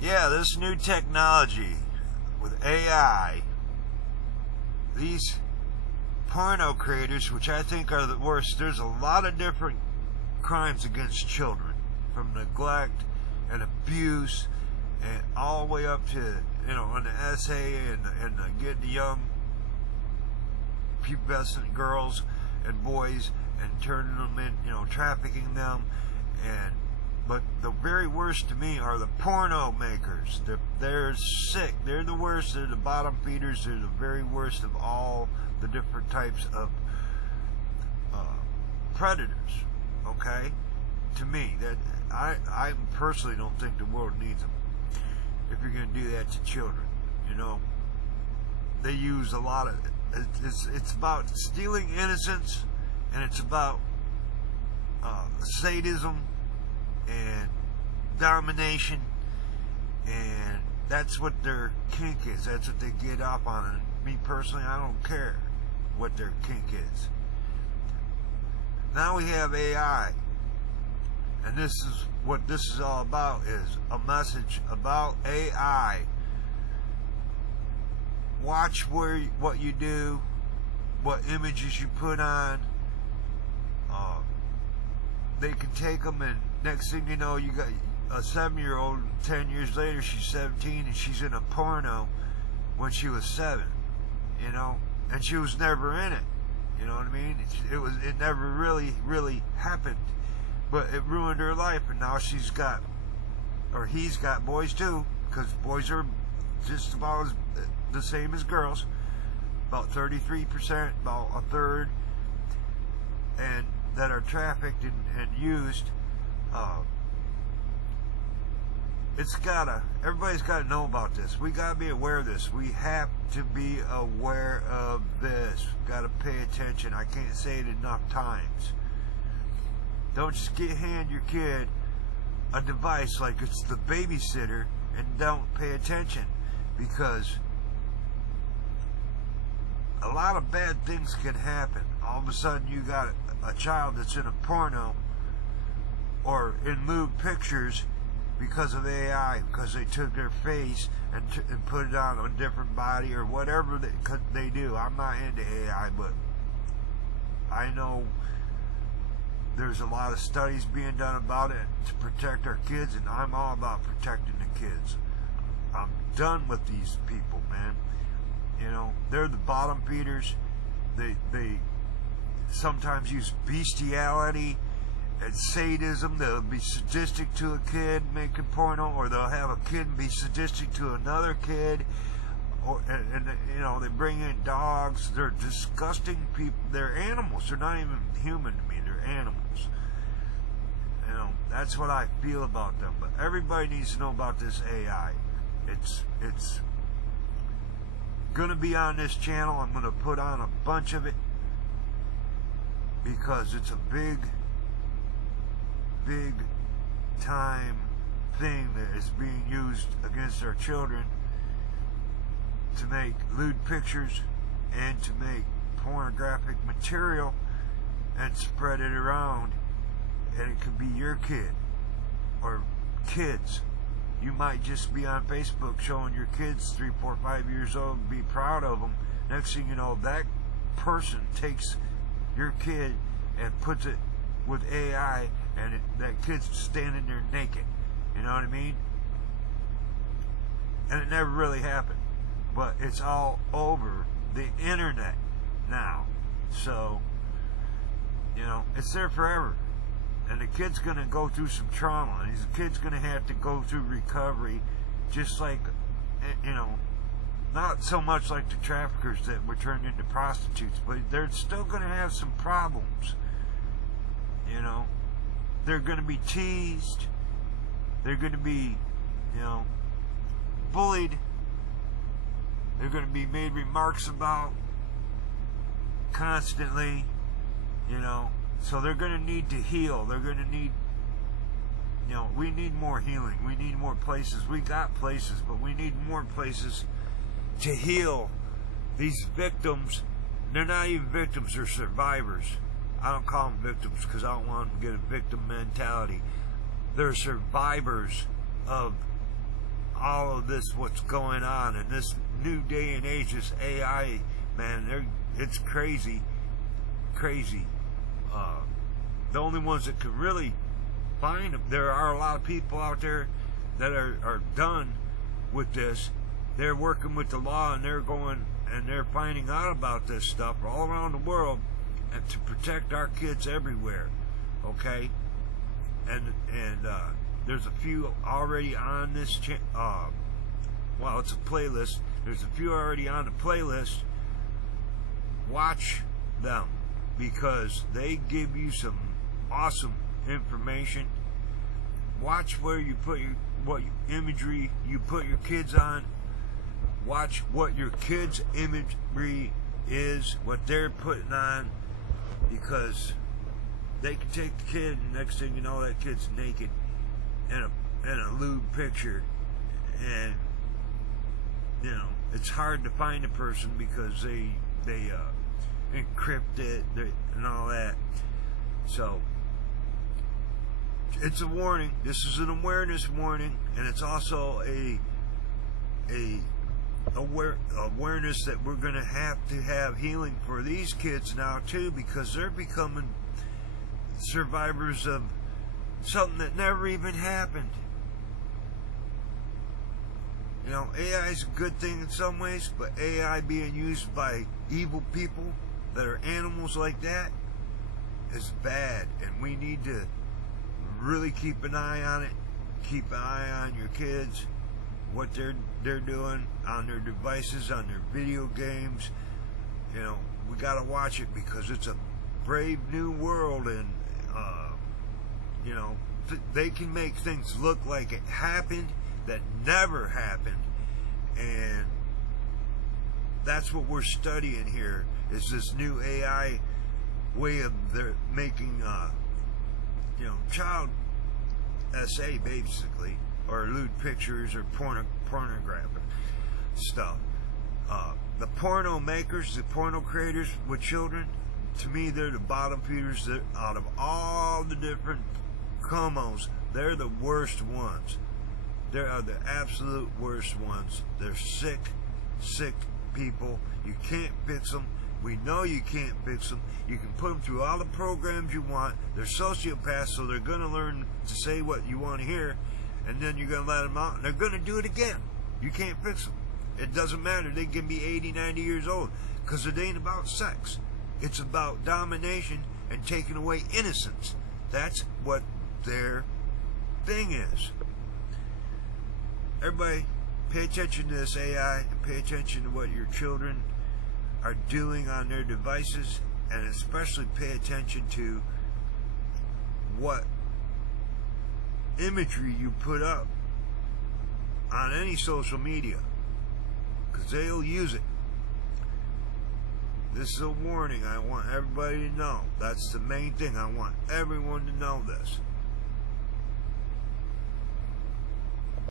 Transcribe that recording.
Yeah, this new technology with AI, these porno creators, which I think are the worst, there's a lot of different crimes against children, from neglect and abuse, and all the way up to, on the SA and getting the young pubescent girls and boys and turning them in, trafficking them. But the very worst to me are the porno makers. They're sick. They're the worst. They're the bottom feeders. They're the very worst of all the different types of predators. Okay, to me, that I personally don't think the world needs them. If you're going to do that to children, they use a lot of. It's about stealing innocence, and it's about sadism and domination, and that's what their kink is. That's what they get off on. And me personally, I don't care what their kink is. Now we have AI, and this is what this is all about, is a message about AI. Watch what you do, what images you put on. They can take them, and next thing you know, you got a 7-year-old. 10 years later, she's 17, and she's in a porno when she was 7. And she was never in it. You know what I mean? It never really happened, but it ruined her life. And now he's got boys too, because boys are just about the same as girls, about 33%, about a third, and that are trafficked and used. Everybody's gotta know about this. We gotta be aware of this. We have to be aware of this. Gotta pay attention. I can't say it enough times. Don't just hand your kid a device like it's the babysitter and don't pay attention, because a lot of bad things can happen. All of a sudden you got a child that's in a porno or in lewd pictures because of AI, because they took their face and put it on a different body or whatever they do. I'm not into AI, but I know there's a lot of studies being done about it to protect our kids, and I'm all about protecting the kids. I'm done with these people, man. They're the bottom feeders. They sometimes use bestiality and sadism. They'll be sadistic to a kid making porno, or they'll have a kid be sadistic to another kid, and they bring in dogs. They're disgusting people. They're animals. They're not even human to me. They're animals. That's what I feel about them. But everybody needs to know about this AI. It's gonna be on this channel. I'm gonna put on a bunch of it, because it's a big time thing that is being used against our children to make lewd pictures and to make pornographic material and spread it around. And it could be your kid or kids. You might just be on Facebook showing your kids 3, 4, 5 years old and be proud of them. Next thing you know, that person takes your kid and puts it with AI, and that kid's standing there naked. You know what I mean? And it never really happened. But it's all over the internet now. So, it's there forever. And the kid's going to go through some trauma. And the kid's going to have to go through recovery, just like, not so much like the traffickers that were turned into prostitutes, but they're still going to have some problems. They're going to be teased. They're going to be, bullied. They're going to be made remarks about constantly, So they're going to need to heal. They're going to need, we need more healing. We need more places. We got places, but we need more places to heal these victims. They're not even victims, they're survivors. I don't call them victims because I don't want them to get a victim mentality. They're survivors of all of this, what's going on in this new day and age, this AI, man, it's crazy. The only ones that can really find them, there are a lot of people out there that are done with this. They're working with the law, and they're going and they're finding out about this stuff all around the world, and to protect our kids everywhere. Okay, and there's a few already on this well, it's a playlist. There's a few already on the playlist. Watch them, because they give you some awesome information. Watch where you put what imagery you put your kids on. Watch what your kids' imagery is, what they're putting on, because they can take the kid, and next thing you know, that kid's naked in a lewd picture, and you know, it's hard to find a person because they encrypt it and all that. So it's a warning. This is an awareness warning, and it's also a awareness that we're going to have healing for these kids now too, because they're becoming survivors of something that never even happened. You know, AI is a good thing in some ways, but AI being used by evil people that are animals like that is bad, and we need to really keep an eye on it. Keep an eye on your kids, what they're doing on their devices, on their video games. You know, we got to watch it, because it's a brave new world, and you know, they can make things look like it happened that never happened, and that's what we're studying here, is this new AI way of their making you know, child SA basically, or lewd pictures, or pornographic stuff. The porno makers, the porno creators with children, to me, they're the bottom feeders. Out of all the different comos, they're the worst ones. They are the absolute worst ones. They're sick people. You can't fix them. We know you can't fix them. You can put them through all the programs you want. They're sociopaths, so they're going to learn to say what you want to hear, and then you're going to let them out, and they're going to do it again. You can't fix them. It doesn't matter. They can be 80, 90 years old, because it ain't about sex. It's about domination and taking away innocence. That's what their thing is. Everybody, pay attention to this AI, and pay attention to what your children are doing on their devices, and especially pay attention to what imagery you put up on any social media, because they'll use it. This is a warning. I want everybody to know. That's the main thing. I want everyone to know this.